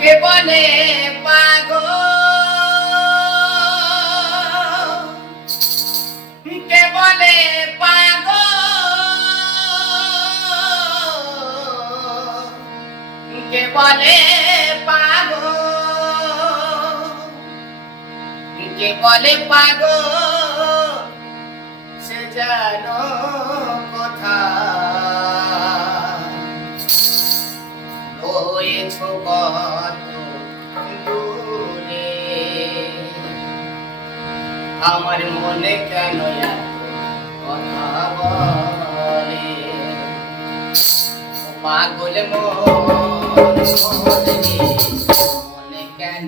কে বলে পাগল, কে বলে পাগল, কে বলে পাগল, কে বলে পাগল, সে জানো হয়েছো কত দূরে, আমার মনে কেন কথা বলে পাগল মনে কেন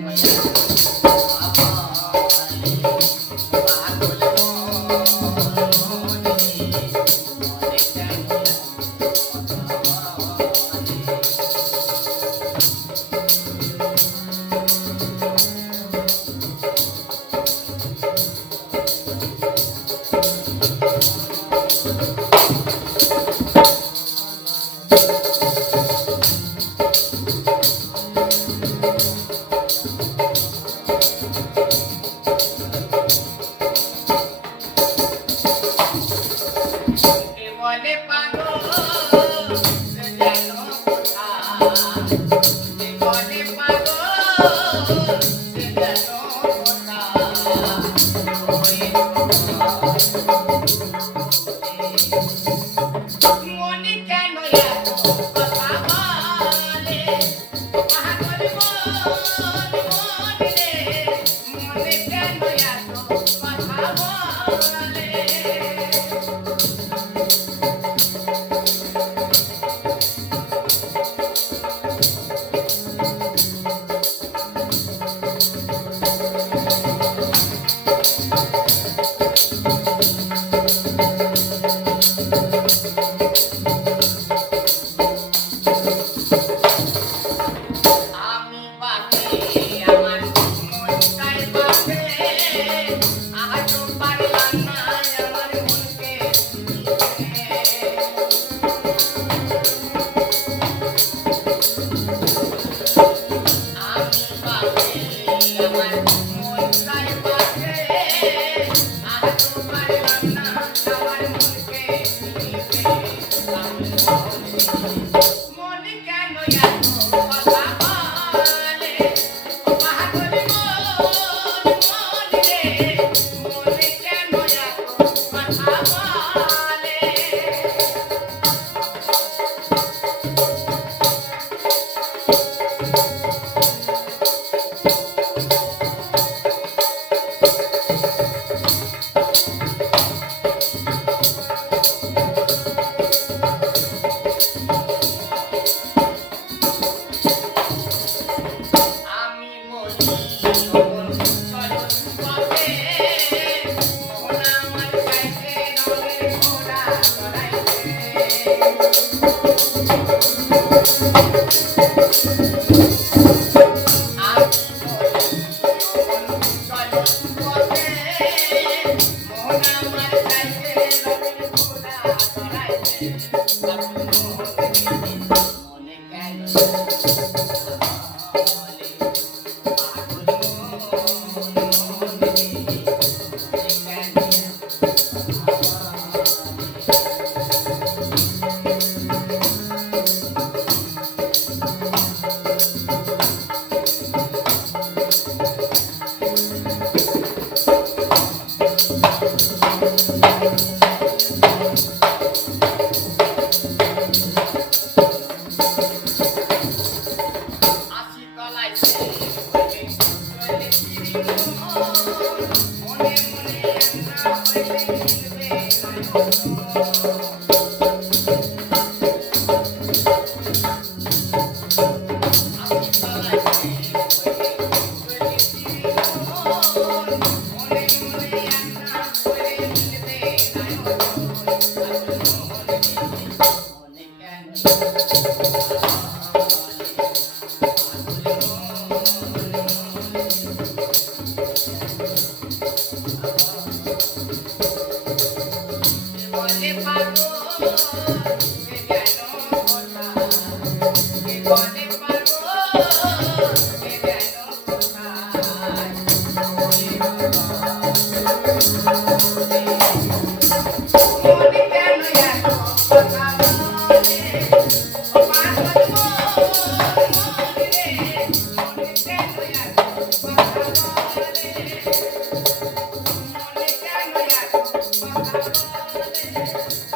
বলে পাগল, জানো কোথায়, বলে পাগল, জানো কোথায়, মনে কেন কথা বলে পাগল মনে কেন কথা বলে। Pago বলে পাগল এ গেল কোথায় মনে কেন এত কথা বলে ও পাগল মনে রে মনে কেন এত কথা বলে মনে কেন এত কথা বলে